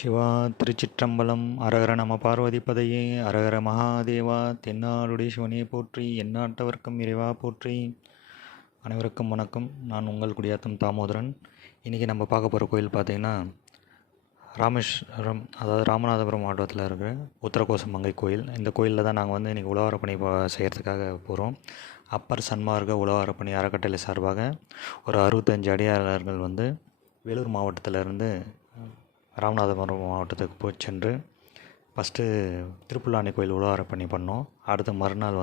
சிவா திருச்சிற்றம்பலம். அரகர நம பார்வதிபதையே. அரகர மகாதேவா. தென்னாடுடைய சிவனையை போற்றி, எந்நாட்டவர்க்கும் இறைவா போற்றி. அனைவருக்கும் வணக்கம். நான் உங்கள் குடியாத்தம் தாமோதரன். இன்றைக்கி நம்ம பார்க்க போகிற கோயில் பார்த்திங்கன்னா ராமேஸ்வரம், அதாவது ராமநாதபுரம் மாவட்டத்தில் இருக்கிற உத்தரகோசமங்கை கோயில். இந்த கோயிலில் தான் நாங்கள் இன்றைக்கி உழவார பணி செய்கிறதுக்காக போகிறோம். அப்பர் சன்மார்க்க உழவார பணி அறக்கட்டளை சார்பாக ஒரு 65 அடியாளர்கள் வேலூர் மாவட்டத்திலேருந்து ராமநாதபுரம் மாவட்டத்துக்கு போய் சென்று ஃபஸ்ட்டு திருப்புல்லானி கோயில் உழவார பணி பண்ணோம். அடுத்த மறுநாள்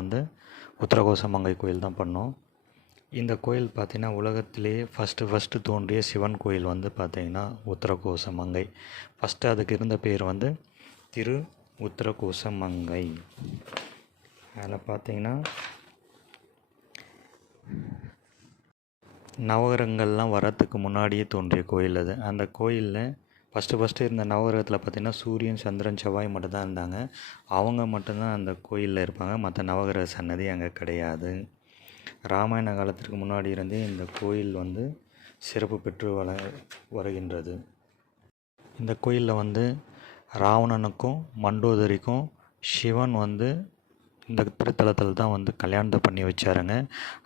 உத்தரகோசமங்கை கோயில் தான் பண்ணோம். இந்த கோயில் பார்த்திங்கன்னா உலகத்திலேயே ஃபஸ்ட்டு தோன்றிய சிவன் கோயில் பார்த்திங்கன்னா உத்தரகோசமங்கை. ஃபஸ்ட்டு அதுக்கு இருந்த பேர் திரு உத்தரகோசமங்கை. அதில் பார்த்திங்கன்னா நவகிரகங்கள்லாம் வரத்துக்கு முன்னாடியே தோன்றிய கோயில் அது. அந்த கோயிலில் ஃபஸ்ட்டு இருந்த நவகிரகத்தில் பார்த்திங்கன்னா சூரியன், சந்திரன், செவ்வாய் மட்டும்தான் இருந்தாங்க. அவங்க மட்டும்தான் அந்த கோயிலில் இருப்பாங்க. மற்ற நவகிரக சன்னதி அங்கே கிடையாது. ராமாயண காலத்திற்கு முன்னாடி இருந்தே இந்த கோயில் சிறப்பு பெற்று வருகின்றது. இந்த கோயிலில் ராவணனுக்கும் மண்டோதரிக்கும் சிவன் இந்த திருத்தலத்தில் தான் கல்யாணத்தை பண்ணி வச்சாருங்க.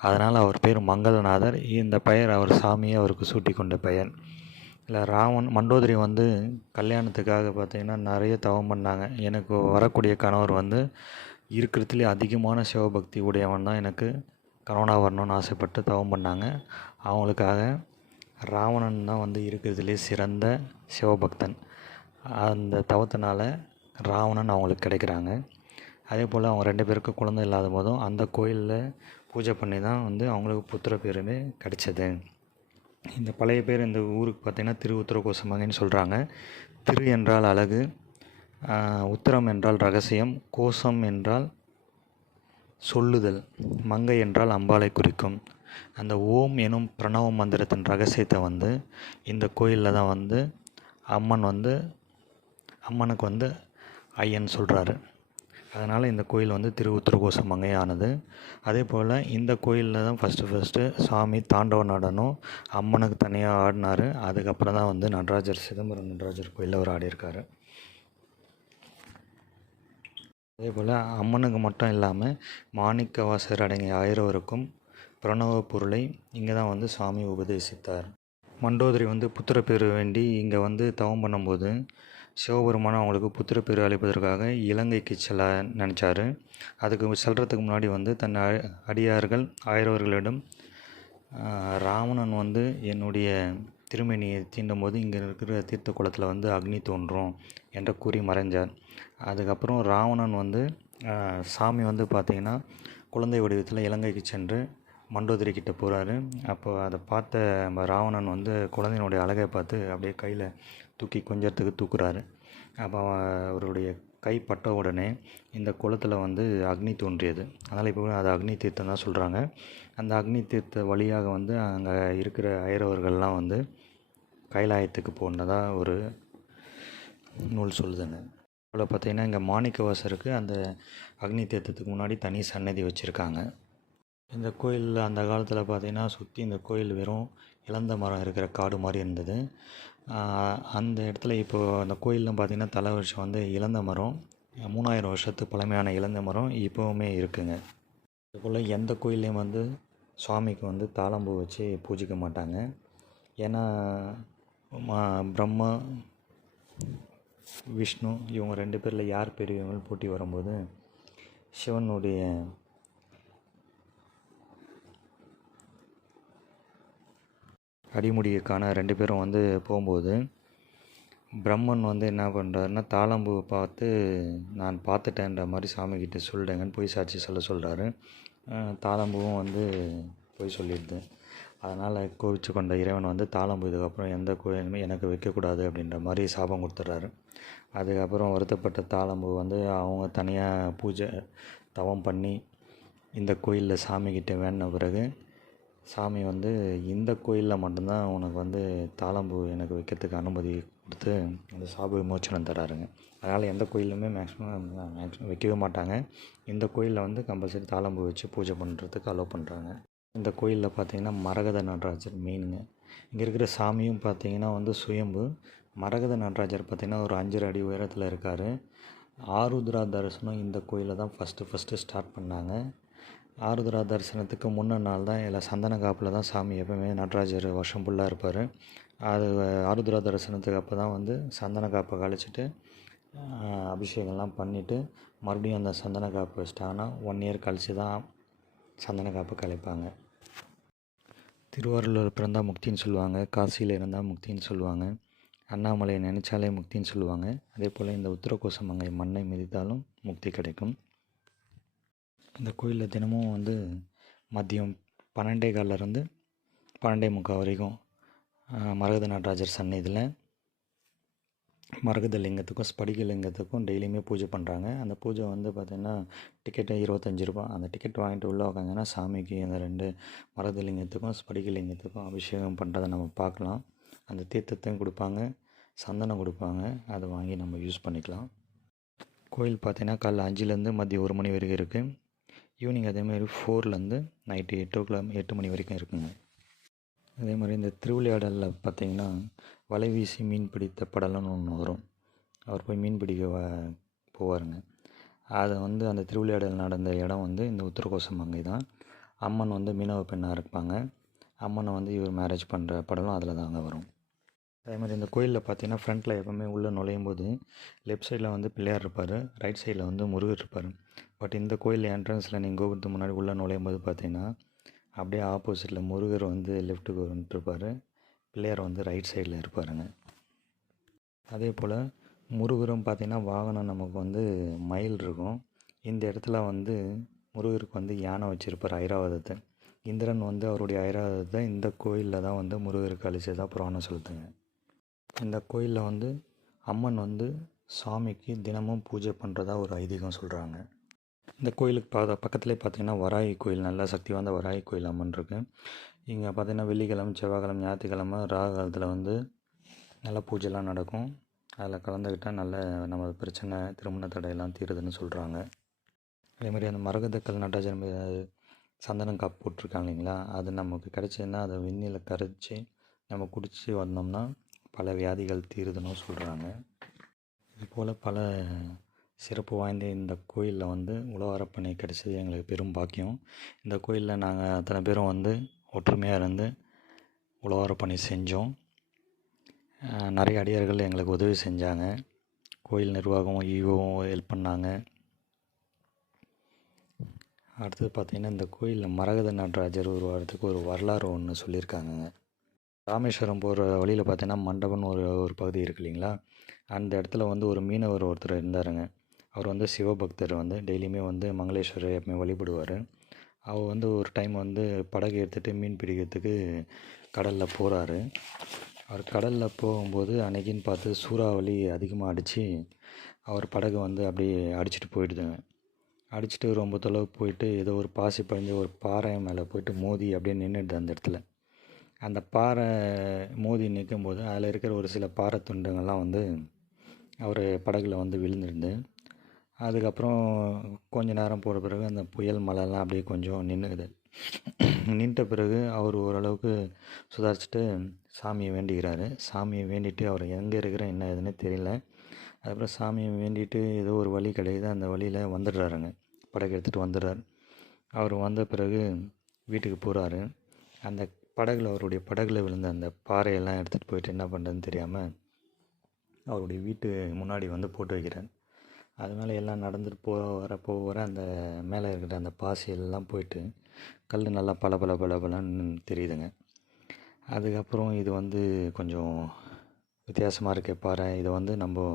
அதனால் அவர் பேர் மங்களநாதர். இந்த பெயர் அவர் சாமியை அவருக்கு சூட்டி கொண்ட பெயர். இல்லை, மண்டோதரி கல்யாணத்துக்காக பார்த்திங்கன்னா நிறைய தவம் பண்ணாங்க. எனக்கு வரக்கூடிய கணவர் இருக்கிறதுலே அதிகமான சிவபக்தி உடையவன் தான் எனக்கு கணவனாக வரணும்னு ஆசைப்பட்டு தவம் பண்ணாங்க. அவங்களுக்காக ராவணன் தான் இருக்கிறதுலே சிறந்த சிவபக்தன். அந்த தவத்தினால ராவணன் அவங்களுக்கு கிடைக்கிறாங்க. அதே போல் அவங்க 2 பேருக்கும் குழந்தை இல்லாத போதும் அந்த கோயிலில் பூஜை பண்ணி தான் அவங்களுக்கு புத்திர பேருமே கிடைச்சது. இந்த பழைய பேர் இந்த ஊருக்கு பார்த்திங்கன்னா திரு உத்தரகோசமங்கைன்னு சொல்கிறாங்க. திரு என்றால் அழகு, உத்தரம் என்றால் ரகசியம், கோசம் என்றால் சொல்லுதல், மங்கை என்றால் அம்பாளை குறிக்கும். அந்த ஓம் எனும் பிரணவ மந்திரத்தின் ரகசியத்தை இந்த கோயிலில் தான் அம்மன் அம்மனுக்கு ஐயன் சொல்கிறாரு. அதனால் இந்த கோயில் திரு உத்தரகோசமங்கை ஆனது. அதே போல் இந்த கோயிலில் தான் ஃபஸ்ட்டு சாமி தாண்டவ நடனம் அம்மனுக்கு தனியாக ஆடினார். அதுக்கப்புறம் தான் நடராஜர், சிதம்பரம் நடராஜர் கோயிலில் அவர் ஆடியிருக்காரு. அதே போல் அம்மனுக்கு மட்டும் இல்லாமல் மாணிக்க வாசகர் அடங்கிய ஆயிரவருக்கும் பிரணவ பொருளை இங்கே தான் சாமி உபதேசித்தார். மண்டோதரி புத்திர பேர் வேண்டி இங்கே தவம் பண்ணும்போது சிவபெருமான் அவங்களுக்கு புத்திர பேர் அளிப்பதற்காக இலங்கைக்கு செல்ல நினச்சார். அதுக்கு செல்கிறதுக்கு முன்னாடி தன் அடியார்கள் ஆயிரவர்களிடம் ராவணன் என்னுடைய திருமேனியை தீண்டும் போது இங்கே இருக்கிற தீர்த்த குளத்தில் அக்னி தோன்றும் என்று கூறி மறைஞ்சார். அதுக்கப்புறம் ராவணன் சாமி பார்த்திங்கன்னா குழந்தை வடிவத்தில் இலங்கைக்கு சென்று மண்டோதரி கிட்ட போகிறாரு. அப்போ அதை பார்த்த ராவணன் குழந்தையினுடைய அழகை பார்த்து அப்படியே கையில் தூக்கி கொஞ்சத்துக்கு தூக்குறாரு. அப்போ அவருடைய கை பட்ட உடனே இந்த குளத்தில் அக்னி தோன்றியது. அதனால் இப்போ அது அக்னி தீர்த்தம் தான் சொல்கிறாங்க. அந்த அக்னி தீர்த்த வழியாக அங்கே இருக்கிற ஐரவர்கள்லாம் கைலாயத்துக்கு போனதாக ஒரு நூல் சொல்லுதுங்க. அதில் பார்த்திங்கன்னா இங்கே மாணிக்கவாசருக்கு அந்த அக்னி தீர்த்தத்துக்கு முன்னாடி தனி சன்னதி வச்சுருக்காங்க. இந்த கோயிலில் அந்த காலத்தில் பார்த்திங்கன்னா சுற்றி இந்த கோயில் வெறும் இலந்த மரம் இருக்கிற காடு மாதிரி இருந்தது. அந்த இடத்துல இப்போது அந்த கோயிலில் பார்த்திங்கன்னா தலை வருஷம் இலந்த மரம், 3000 வருஷத்து பழமையான இலந்த மரம் இப்போவுமே இருக்குங்க. இதுபோல் எந்த கோயில்லையும் சுவாமிக்கு தாளம்பூ வச்சு பூஜிக்க மாட்டாங்க. ஏன்னா பிரம்மா, விஷ்ணு இவங்க 2 பேரில் யார் பெரியவங்க போட்டி வரும்போது சிவனுடைய அடிமுடிக்கான 2 பேரும் போகும்போது பிரம்மன் என்ன பண்ணுறாருன்னா தாளம்பூவை பார்த்து நான் பார்த்துட்டேன்ற மாதிரி சாமிக்கிட்ட சொல்லிட்டேங்கன்னு போய் சாட்சி சொல்கிறாரு. தாளம்பூவும் போய் சொல்லிடுது. அதனால் கோவிச்சு கொண்ட இறைவன் தாளம்பூ இதுக்கப்புறம் எந்த கோயிலுமே எனக்கு வைக்கக்கூடாது அப்படின்ற மாதிரி சாபம் கொடுத்துட்றாரு. அதுக்கப்புறம் வருத்தப்பட்ட தாளம்பூ அவங்க தனியாக பூஜை தவம் பண்ணி இந்த கோயிலில் சாமிக்கிட்ட வேண்டின பிறகு சாமி இந்த கோயிலில் மட்டும்தான் உனக்கு தாளம்பூ எனக்கு வைக்கிறதுக்கு அனுமதி கொடுத்து அந்த சாப விமோச்சனம் தராருங்க. அதனால் எந்த கோயிலுமே மேக்ஸிமம் வைக்கவே மாட்டாங்க. இந்த கோயிலில் கம்பல்சரி தாளம்பூ வச்சு பூஜை பண்ணுறதுக்கு அலோவ் பண்ணுறாங்க. இந்த கோயிலில் பார்த்திங்கன்னா மரகத நடராஜர் மெயினுங்க. இங்கே இருக்கிற சாமியும் பார்த்திங்கன்னா சுயம்பு. மரகத நடராஜர் பார்த்திங்கன்னா ஒரு 5 அடி உயரத்தில் இருக்கார். ஆருத்ரா தரிசனம் இந்த கோயிலில் தான் ஃபஸ்ட்டு ஸ்டார்ட் பண்ணாங்க. ஆருத்ரா தரிசனத்துக்கு முன்ன நாள் தான் இல்லை சந்தன காப்பில் தான் சாமி எப்போவுமே நடராஜர் வருஷம் ஃபுல்லாக இருப்பார். அது ஆருத்ரா தரிசனத்துக்கு அப்போ தான் வந்து சந்தன காப்பை கழிச்சிட்டு அபிஷேகம்லாம் பண்ணிவிட்டு மறுபடியும் அந்த சந்தன காப்பு வச்சிட்டாங்கன்னா 1 இயர் கழித்து தான் சந்தன காப்பு கலைப்பாங்க. திருவாரூரில் பிறந்தால் முக்தின்னு சொல்லுவாங்க, காசியில் இருந்தால் முக்தின்னு சொல்லுவாங்க, அண்ணாமலையை நினச்சாலே முக்தின்னு சொல்லுவாங்க. அதே போல் இந்த உத்திரகோசமங்கை மண்ணை மிதித்தாலும் முக்தி கிடைக்கும். இந்த கோயிலில் தினமும் வந்து மதியம் 12:15 12:45 வரைக்கும் மரகத நடராஜர் சந்நிதியில் மரகத லிங்கத்துக்கும் ஸ்படிக லிங்கத்துக்கும் டெய்லியுமே பூஜை பண்ணுறாங்க. அந்த பூஜை வந்து பார்த்திங்கன்னா டிக்கெட்டு 25 ரூபா. அந்த டிக்கெட் வாங்கிட்டு உள்ளே உட்காந்தோன்னா சாமிக்கு அந்த 2 மரகத லிங்கத்துக்கும் ஸ்படிக லிங்கத்துக்கும் அபிஷேகம் பண்ணுறதை நம்ம பார்க்கலாம். அந்த தீர்த்தத்தையும் கொடுப்பாங்க, சந்தனம் கொடுப்பாங்க, அதை வாங்கி நம்ம யூஸ் பண்ணிக்கலாம். கோயில் பார்த்திங்கன்னா காலைல 5லேருந்து மதியம் 1 மணி வரைக்கும் இருக்குது. ஈவினிங் அதேமாதிரி 4லேருந்து நைட்டு 8 மணி வரைக்கும் இருக்குங்க. அதே மாதிரி இந்த திருவிளையாடலில் பார்த்திங்கன்னா வலை வீசி மீன் பிடித்த படலம்னு ஒன்று வரும். அவர் போய் மீன் பிடிக்க போவாருங்க. அதை வந்து அந்த திருவிளையாடல் நடந்த இடம் வந்து இந்த உத்திரகோசமங்கை தான். அம்மன் வந்து மீனவ பெண்ணாக இருப்பாங்க. அம்மனை வந்து இவர் மேரேஜ் பண்ணுற படலம் அதில் தாங்க வரும். அதே மாதிரி இந்த கோயிலில் பார்த்திங்கன்னா ஃப்ரண்ட்டில் எப்போவுமே உள்ளே நுழையும் போது லெஃப்ட் சைடில் வந்து பிள்ளையார் இருப்பார், ரைட் சைடில் வந்து முருகர் இருப்பார். பட் இந்த கோயில் என்ட்ரன்ஸில் நீங்கள் கோபுரத்துக்கு முன்னாடி உள்ளே நுழையும் போது பார்த்திங்கன்னா அப்படியே ஆப்போசிட்டில் முருகர் வந்து லெஃப்ட்டுக்கு வந்துட்டுருப்பார், பிள்ளையார் வந்து ரைட் சைடில் இருப்பாருங்க. அதே போல் முருகரும் பார்த்திங்கன்னா வாகனம் நமக்கு வந்து மயில் இருக்கும். இந்த இடத்துல வந்து முருகருக்கு வந்து யானை வச்சுருப்பார், ஐராவதத்தை. இந்திரன் வந்து அவருடைய ஐராவதத்தை இந்த கோயிலில் தான் வந்து முருகருக்கு அழிச்சதாக புராணம் சொல்லுதுங்க. இந்த கோயிலில் வந்து அம்மன் வந்து சாமிக்கு தினமும் பூஜை பண்ணுறதா ஒரு ஐதீகம் சொல்கிறாங்க. இந்த கோயிலுக்கு பக்கத்துலேயே பார்த்திங்கன்னா வராகி கோயில், நல்ல சக்தி வாய்ந்த வராகி கோயில் அம்மன் இருக்குது. இங்கே பார்த்திங்கன்னா வெள்ளிக்கிழமை, செவ்வாய்க்கிழமை, ஞாயிற்றுக்கிழமை ராகு காலத்தில் வந்து நல்ல பூஜைலாம் நடக்கும். அதில் கலந்துக்கிட்டால் நல்ல நம்ம பிரச்சனை, திருமண தடையெல்லாம் தீருதுன்னு சொல்கிறாங்க. அதே மாதிரி அந்த மரகதக்கல் நடராஜர் சந்தனம் காப்பு போட்டிருக்காங்க இல்லைங்களா, அது நமக்கு கிடச்சதுன்னா அதை வெந்நீரில் கரைச்சி நம்ம குடித்து வந்தோம்னா பல வியாதிகள் தீருதுன்னு சொல்கிறாங்க. இது போல் பல சிறப்பு வாய்ந்த இந்த கோயிலில் வந்து உழவாரப்பணி கிடச்சது எங்களுக்கு பெரும் பாக்கியம். இந்த கோயிலில் நாங்கள் அத்தனை பேரும் வந்து ஒற்றுமையாக இருந்து உழவாரப்பணி செஞ்சோம். நிறைய அடியார்கள் எங்களுக்கு உதவி செஞ்சாங்க. கோயில் நிர்வாகம் ஈவோவும் ஹெல்ப் பண்ணாங்க. அடுத்தது பார்த்திங்கன்னா இந்த கோயிலில் மரகத நடராஜர் உருவாகிறதுக்கு ஒரு வரலாறு ஒன்று சொல்லியிருக்காங்கங்க. ராமேஸ்வரம் போகிற வழியில் பார்த்திங்கன்னா மண்டபம்னு ஒரு பகுதி இருக்குது இல்லைங்களா, அந்த இடத்துல வந்து ஒரு மீனவர் ஒருத்தர் இருந்தாருங்க. அவர் வந்து சிவபக்தர், வந்து டெய்லியுமே வந்து மங்களேஸ்வரர் எப்பவுமே வழிபடுவார். அவர் வந்து ஒரு டைம் வந்து படகு எடுத்துகிட்டு மீன் பிடிக்கிறதுக்கு கடலில் போகிறாரு. அவர் கடலில் போகும்போது அன்றைக்கின்னு பார்த்து சூறாவளி அதிகமாக அடித்து அவர் படகு வந்து அப்படியே அடிச்சுட்டு போயிடுதுங்க. அடிச்சுட்டு ரொம்ப தொலைவு போயிட்டு ஏதோ ஒரு பாசி பழிஞ்சு ஒரு பாறை மேலே போயிட்டு மோதி அப்படியே நின்றுடுது அந்த இடத்துல. அந்த பாறை மோதி நிற்கும்போது அதில் இருக்கிற ஒரு சில பாறை துண்டுங்கள்லாம் வந்து அவர் படகுல வந்து விழுந்துருந்து. அதுக்கப்புறம் கொஞ்சம் நேரம் போகிற பிறகு அந்த புயல் மழைலாம் அப்படியே கொஞ்சம் நின்றுக்குது. நின்ற பிறகு அவர் ஓரளவுக்கு சுதாரிச்சுட்டு சாமியை வேண்டிக்கிறாரு. சாமியை வேண்டிட்டு அவர் எங்கே இருக்கிற என்ன ஏதுன்னு தெரியல. அதுக்கப்புறம் சாமியை வேண்டிட்டு ஏதோ ஒரு வழி கிடைக்குது, அந்த வழியில் வந்துடுறாருங்க, படகு எடுத்துகிட்டு வந்துடுறாரு. அவர் வந்த பிறகு வீட்டுக்கு போகிறாரு. அந்த அவருடைய படகுல விழுந்த அந்த பாறையெல்லாம் எடுத்துகிட்டு போயிட்டு என்ன பண்ணுறதுன்னு தெரியாமல் அவருடைய வீட்டு முன்னாடி வந்து போட்டு வைக்கிறார். அது மேலே எல்லாம் நடந்துட்டு போக வர அந்த மேலே இருக்கிற அந்த பாசியெல்லாம் போயிட்டு கல் நல்லா பலன்னு தெரியுதுங்க. அதுக்கப்புறம் இது வந்து கொஞ்சம் வித்தியாசமாக இருக்க பாறை, இதை வந்து நம்ம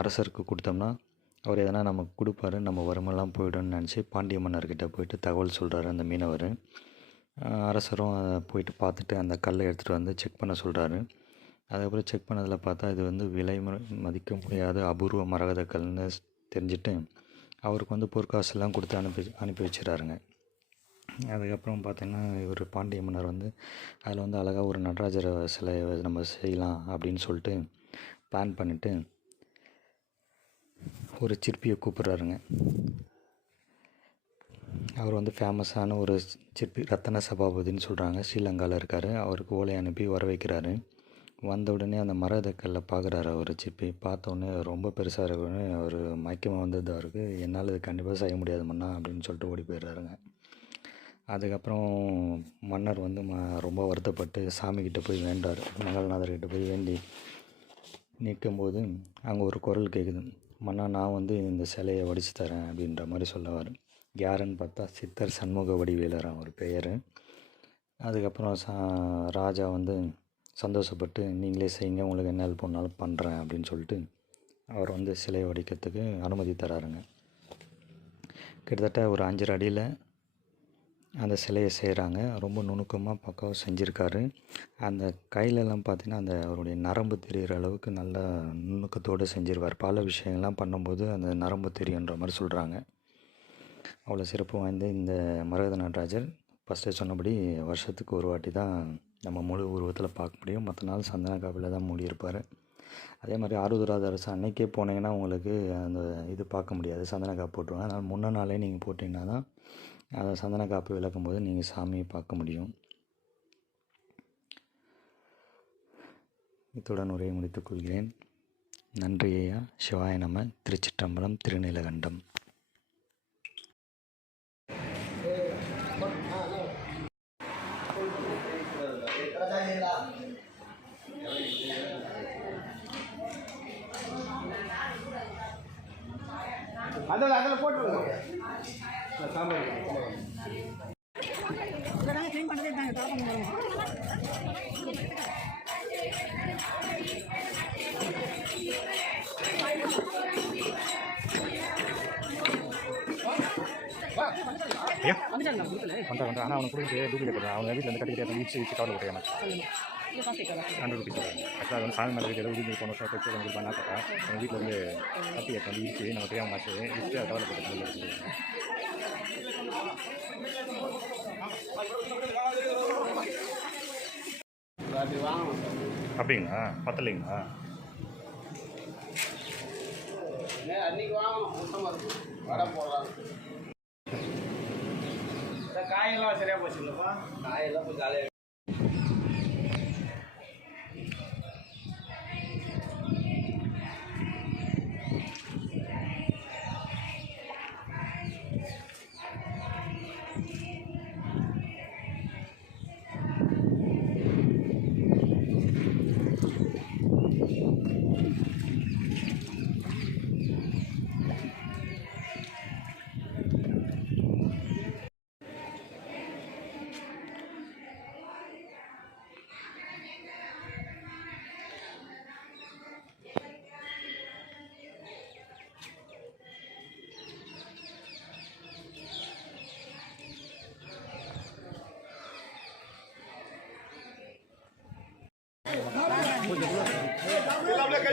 அரசருக்கு கொடுத்தோம்னா அவர் எதனா நமக்கு கொடுப்பாரு, நம்ம வருமெல்லாம் போய்டும்னு நினச்சி பாண்டிய மன்னர்கிட்ட போயிட்டு தகவல் சொல்கிறாரு அந்த மீனவர். அரசரும் அதை போயிட்டு பார்த்துட்டு அந்த கல்லை எடுத்துகிட்டு வந்து செக் பண்ண சொல்கிறாரு. அதுக்கப்புறம் செக் பண்ணதில் பார்த்தா இது வந்து விலை மதிக்க முடியாத அபூர்வ மரகத கல்னு தெரிஞ்சுட்டு அவருக்கு வந்து பொற்காசெல்லாம் கொடுத்து அனுப்பி வச்சிடறாருங்க. அதுக்கப்புறம் பார்த்திங்கன்னா இவர் பாண்டிய மன்னர் வந்து அதில் வந்து அழகாக ஒரு நடராஜர் சிலை நம்ம செய்யலாம் அப்படின்னு சொல்லிட்டு பிளான் பண்ணிவிட்டு ஒரு சிற்பியை கூப்பிட்றாருங்க. அவர் வந்து ஃபேமஸான ஒரு சிற்பி ரத்தன சபாபதின்னு சொல்கிறாங்க, ஸ்ரீலங்காவில் இருக்கார். அவருக்கு ஓலை அனுப்பி வர வைக்கிறாரு. வந்த உடனே அந்த மரதக்கல்லை பார்க்குறாரு அவர் சிற்பி. பார்த்தோன்னே ரொம்ப பெருசாக இருக்குன்னு அவர் மயக்கமாக வந்தது அவருக்கு. என்னால் இது கண்டிப்பாக செய்ய முடியாது மன்னா அப்படின்னு சொல்லிட்டு ஓடி போயிடுறாருங்க. அதுக்கப்புறம் மன்னர் வந்து ரொம்ப வருத்தப்பட்டு சாமிக்கிட்ட போய் வேண்டார். மங்கள்நாதர்கிட்ட போய் வேண்டி நிற்கும்போது அங்கே ஒரு குரல் கேட்குது, மன்னா நான் வந்து இந்த சிலையை வடித்து தரேன் அப்படின்ற மாதிரி சொல்லுவார். யாருன்னு பார்த்தா சித்தர் சண்முக வடிவேலர் அவர் பெயர். அதுக்கப்புறம் ராஜா வந்து சந்தோஷப்பட்டு நீங்களே செய்யுங்க, உங்களுக்கு என்ன ஹெல்ப் பண்ணாலும் பண்ணுறேன் அப்படின்னு சொல்லிட்டு அவர் வந்து சிலையை வடிக்கிறதுக்கு அனுமதி தராருங்க. கிட்டத்தட்ட ஒரு 5 அடியில் அந்த சிலையை செய்கிறாங்க. ரொம்ப நுணுக்கமாக பக்காவாக செஞ்சுருக்காரு. அந்த கையிலலாம் பார்த்திங்கன்னா அந்த அவருடைய நரம்பு தெரிகிற அளவுக்கு நல்லா நுணுக்கத்தோடு செஞ்சிருவார். பல விஷயங்கள்லாம் பண்ணும்போது அந்த நரம்பு தெரியுன்ற மாதிரி சொல்கிறாங்க. அவ்வளோ சிறப்பு வாய்ந்த இந்த மரகத நடராஜர் ஃபஸ்ட்டு சொன்னபடி வருஷத்துக்கு ஒரு வாட்டி தான் நம்ம முழு உருவத்தில் பார்க்க முடியும். மற்ற நாள் சந்தன காப்பில் தான் மூடியிருப்பார். அதே மாதிரி ஆருத்ராத அரசு அன்னைக்கே போனீங்கன்னா உங்களுக்கு அந்த இது பார்க்க முடியாது, சந்தன காப்பு போட்டுருவாங்க. அதனால் முன்ன நாளே நீங்கள் போட்டிங்கன்னா தான் அந்த சந்தன காப்பு விளக்கும் போது நீங்கள் சாமியை பார்க்க முடியும். இத்துடன் உரையை முடித்துக் கொள்கிறேன். நன்றி ஐயா. சிவாய நம. திருச்சிற்றம்பலம், திருநீலகண்டம். அதில் போட்டு சாம்பார் க்ளீன் பண்ணுறதே தாங்க. பண்ணுறேன். ஆனால் அவனுக்கு கொடுத்து டூப்ளிகேட் பண்ணுறேன். அவங்க வீட்டில் வந்து கட்டிக்கிட்டே வீச்சு கவலை போட்டேன். 100 rupees சொல்கிறேன். ஆக்சுவலாக அது வந்து சாமி மேலே வீட்டில் உதவி போன வருஷம் வச்சு உங்களுக்கு பண்ணா பார்த்தா எங்கள் வீட்டில் வந்து கட்டி எடுத்து வந்து வீச்சு நம்ம தெரியாமல் மாச்சு வீச்சு கவலை போட்டு அப்படிங்களா? பத்தலைங்களா? அன்னைக்கு வாங்கணும். வடை போடுறாங்க. காயெல்லாம் சரியாக போச்சு இல்லைப்பா? காயெல்லாம் இப்போ ஜாலியாக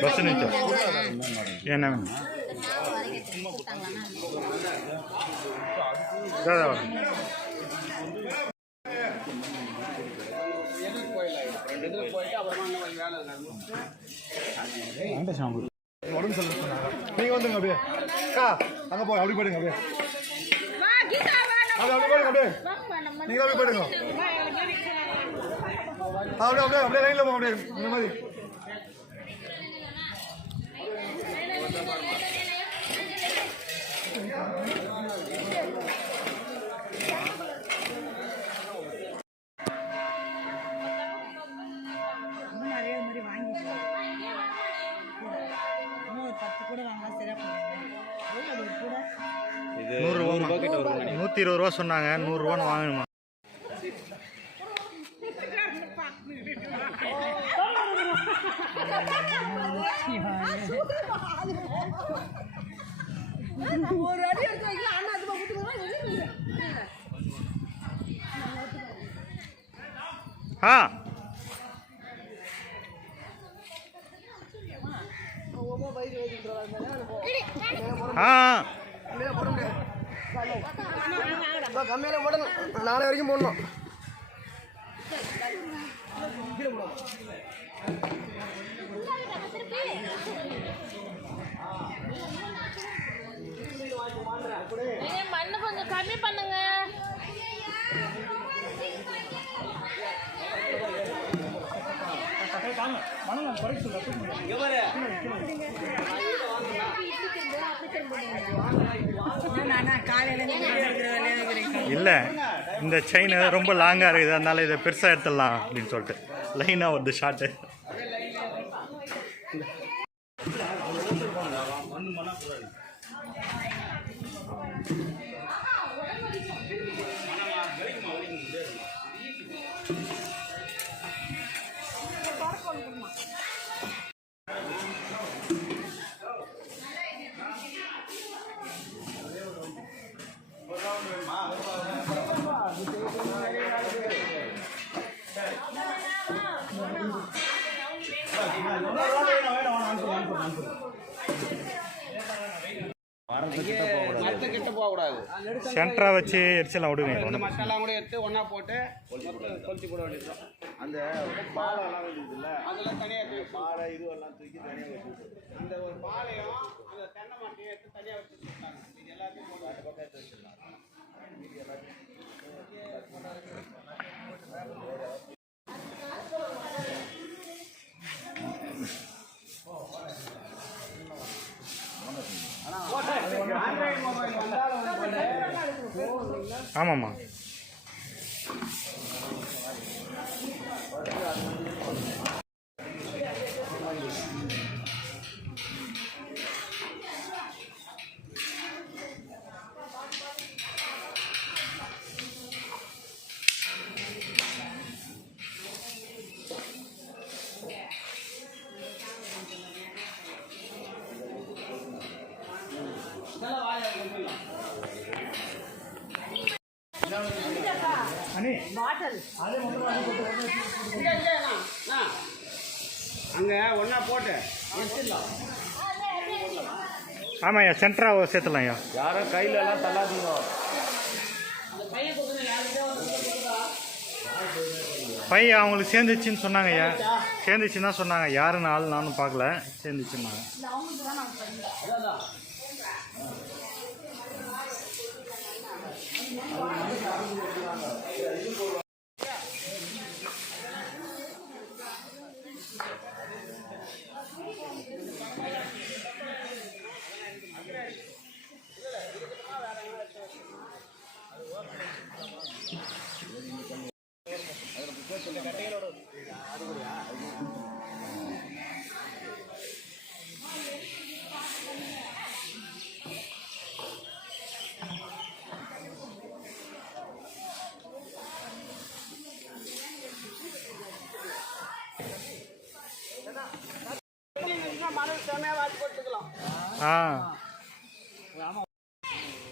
பஸ் நிற்கும். என்ன உடம்பு சொல்ல சொன்னாங்க. நீங்க வந்துங்க அப்படியே அங்க போய் அப்படி போயிடுங்க. அப்படியே அப்படி போயிடுங்க. அப்படியே நீங்க அப்படி போயிடுங்க. அப்படியே அப்படியே அப்படியே லைன்ல போங்க. அப்படியே இந்த மாதிரி இது 120 ரூபா சொன்னாங்க. 100 ரூபான்னு வாங்கணுமா? ஒரு அடி எடுத்து வைக்கலாம். அண்ணா அது கம்மியில போடணும். 4 வரைக்கும் போடணும். மண்ணு கொஞ்சம் கம்மி பண்ணுங்க. இல்லை இந்த செயின் ரொம்ப லாங்காக இருக்குது, அதனால இதை பெருசாக எடுத்துடலாம் அப்படின்னு சொல்லிட்டு லைனாக வருது ஷார்ட்டு. கிட்ட போக கூடாது. சென்டரா வச்சு எரிச்சலாம் விடுங்க. இந்த மட்டெல்லாம் கூட எடுத்து ஒண்ணா போட்டு கொளுத்தி போட வேண்டியது. அந்த பாலெல்லாம் இருக்குல்ல, அதெல்லாம் தனியா தூக்கி பாலை இதுவெல்லாம் தூக்கி தனியா வச்சு அந்த ஒரு பாலையும் அந்த தென்னை மட்டையும் எடுத்து தனியா வச்சு வச்சுட்டாங்க. இது எல்லாத்தையும் போட்டு அந்த பக்கம் எடுத்து வச்சிடலாம். ஆமாம்மா. அங்க ஒன்னா போட்டு ஆமாய்யா, சென்டரா சேர்த்துலாம்யா. யாரும் கையில எல்லாம் தள்ளாதீங்க. பையன் அவங்களுக்கு சேர்ந்துச்சுன்னு சொன்னாங்கய்யா. சேர்ந்துச்சுன்னு தான் சொன்னாங்க. யாருன்னு ஆள் நானும் பார்க்கல, சேர்ந்துச்சுன்னாங்க.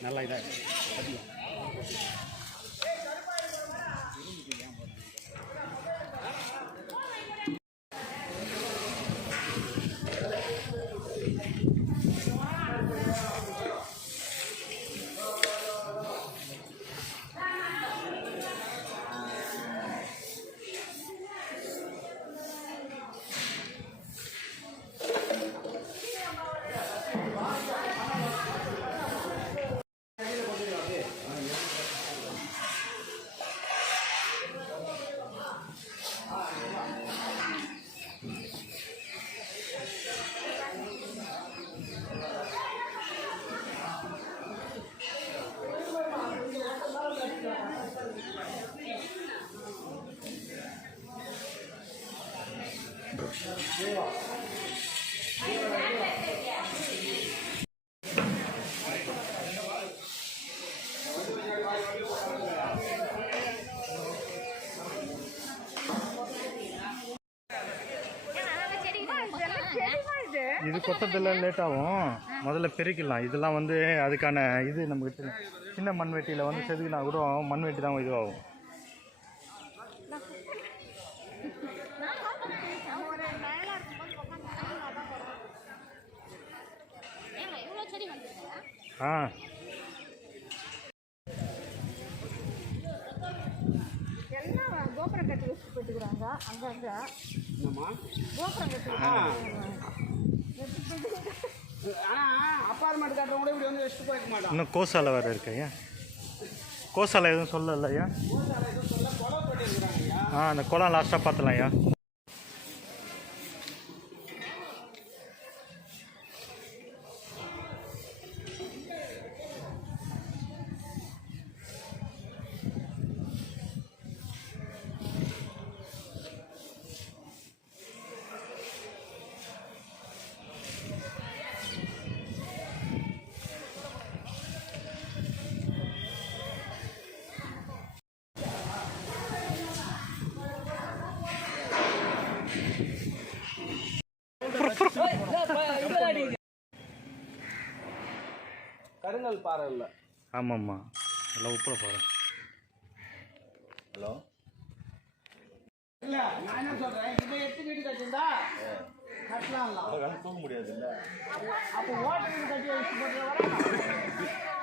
நல்லா இதாக இது கொத்தத்தில் லேட் ஆகும். முதல்ல பெருக்கலாம். இதெல்லாம் வந்து அதுக்கான இது நமக்கு சின்ன மண்வெட்டியில் வந்து செதுக்கினா கூட மண்வெட்டி தான் இதுவாகும். ஆ கோபுரம் கட்டி வச்சு போட்டுக்கிறாங்க. அங்கங்க கோபுரம் கட்டி அப்பார்ட்மெண்ட் கட்டுறவங்க இப்படி வந்து வச்சுட்டு போயிருக்க மாட்டோம். இன்னும் கோசாலை வேறு இருக்கு ஐயா. கோசாலை எதுவும் சொல்லல ஐயா. அந்த குளம் லாஸ்ட்டாக பார்த்துலாம் ஐயா. கருங்கல் பாறை இல்லை. ஆமாம்மா எல்லாம் உப்புல பாரு. ஹலோ இல்ல நான் என்ன சொல்றேன், இதை எடுத்து வீடு கட்டியிருந்தா கட்டலாம்ல. தூக்க முடியாது இல்லை. அப்போ ஓட்டு வீடு கட்டி வச்சு போட்டு வர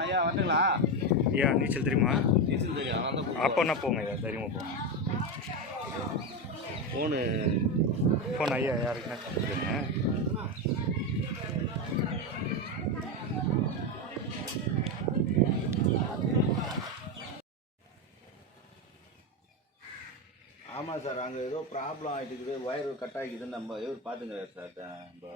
ஐயா வந்துங்களா? ஐயா நீச்சல் தெரியுமா? நீச்சல் தெரியும், அதனால தான் அப்போன்னா போங்க ஐயா, தைரியமாக போங்க. ஃபோன் ஐயா யாருக்குன்னா கொடுத்துருங்க. ஆமாம் சார், அங்கே ஏதோ ப்ராப்ளம் ஆகிட்டுக்குது, ஒயர் கட் ஆகிக்குதுன்னு நம்ம இவர் பார்த்துங்கிறார் சார். நம்ம